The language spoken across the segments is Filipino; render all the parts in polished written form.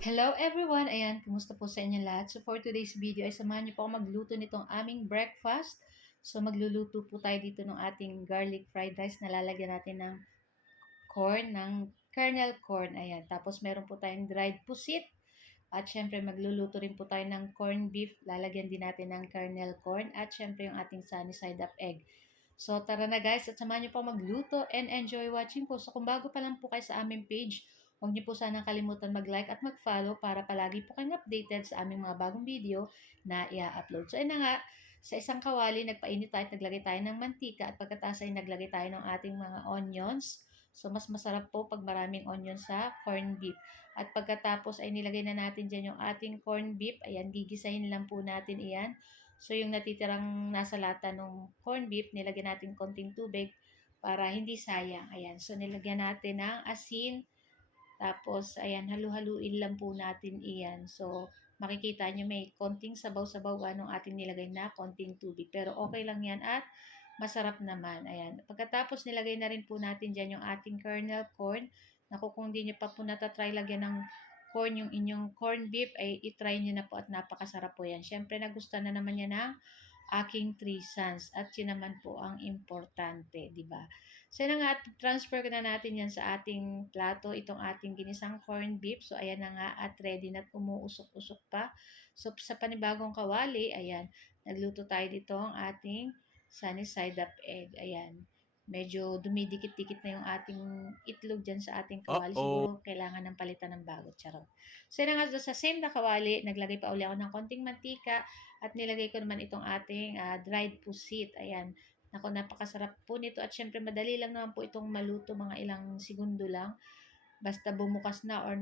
Hello everyone! Ayan, kumusta po sa inyo lahat? So for today's video ay samahan niyo po ako magluto nitong aming breakfast. So magluluto po tayo dito ng ating garlic fried rice na lalagyan natin ng corn, ng kernel corn. Ayan, tapos meron po tayong dried pusit. At syempre magluluto rin po tayo ng corn beef. Lalagyan din natin ng kernel corn. At syempre yung ating sunny side up egg. So tara na guys at samahan niyo po magluto and enjoy watching po. So kung bago pa lang po kayo sa aming page, huwag niyo po sanang kalimutan mag-like at mag-follow para palagi po kayong updated sa aming mga bagong video na i-upload. So ayun na nga, sa isang kawali nagpainit tayo at naglagay tayo ng mantika at pagkatapos ay naglagay tayo ng ating mga onions. So mas masarap po pag maraming onion sa corn beef. At pagkatapos ay nilagay na natin dyan yung ating corn beef. Ayan, gigisahin lang po natin iyan. So, yung natitirang nasa lata ng corn beef, nilagyan natin konting tubig para hindi sayang. Ayan. So, nilagyan natin ng asin. Tapos, ayan, halu-haluin lang po natin iyan. So, makikita nyo may konting sabaw-sabaw anong ating nilagay na konting tubig. Pero okay lang yan at masarap naman. Ayan. Pagkatapos, nilagay na rin po natin dyan yung ating kernel corn. Naku, kung di nyo pa po natatry lagyan ng corn, yung inyong corn beef, ay itry nyo na po at napakasarap po yan. Siyempre, nagustuhan na naman yan ng aking 3 sons at yun naman po ang importante, di ba? So, yun nga, transfer ko na natin yan sa ating plato, itong ating ginisang corn beef. So, ayan na nga at ready na umuusok-usok pa. So, sa panibagong kawali, ayan, nagluto tayo dito ang ating sunny side up egg. Ayan, medyo dumidikit-dikit na yung ating itlog dyan sa ating kawali. Uh-oh. Siguro kailangan ng palitan ng bago. Charot. So, yun nga, sa same na kawali, naglagay pa uli ako ng konting mantika at nilagay ko naman itong ating dried pusit. Ayan. Naku, napakasarap po nito. At syempre, madali lang naman po itong maluto. Mga ilang segundo lang. Basta bumukas na or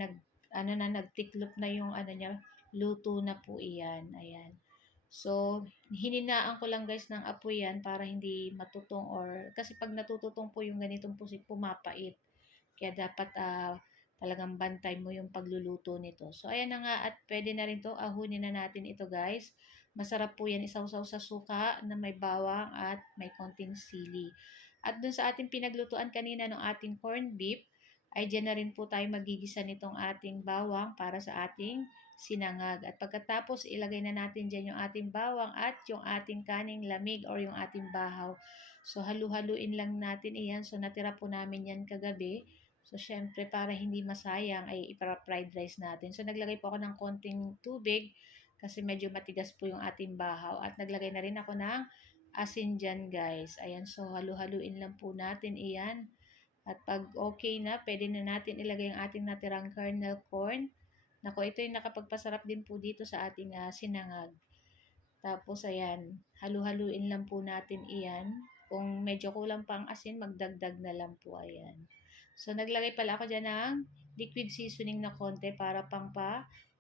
nagtiklop na yung niya, luto na po iyan. Ayan. So, hininaan ko lang guys ng apoy yan para hindi matutong or kasi pag natututong po yung ganitong pusit, pumapait. Kaya dapat talagang bantay mo yung pagluluto nito. So, ayan na nga at pwede na rin to. Ahunin na natin ito guys. Masarap po yan isawsaw sa suka na may bawang at may konting sili. At dun sa ating pinaglutuan kanina ng ating corned beef, ay dyan na rin po tayo magigisa nitong ating bawang para sa ating sinangag. At pagkatapos, ilagay na natin dyan yung ating bawang at yung ating kaning lamig or yung ating bahaw. So, halu-haluin lang natin iyan. So, natira po namin yan kagabi. So, syempre, para hindi masayang, ay ipara-fried rice natin. So, naglagay po ako ng konting tubig kasi medyo matigas po yung ating bahaw. At naglagay na rin ako ng asin dyan, guys. Ayan, so halu-haluin lang po natin iyan. At pag okay na, pwede na natin ilagay ang ating natirang kernel corn. Nako, ito yung nakapagpasarap din po dito sa ating sinangag. Tapos, ayan, halu-haluin lang po natin iyan. Kung medyo kulang pa ang asin, magdagdag na lang po, ayan. So, naglagay pala ako dyan ng liquid seasoning na konti para pang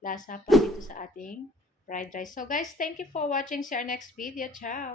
lasa pa dito sa ating fried rice. So, guys, thank you for watching. See our next video. Ciao!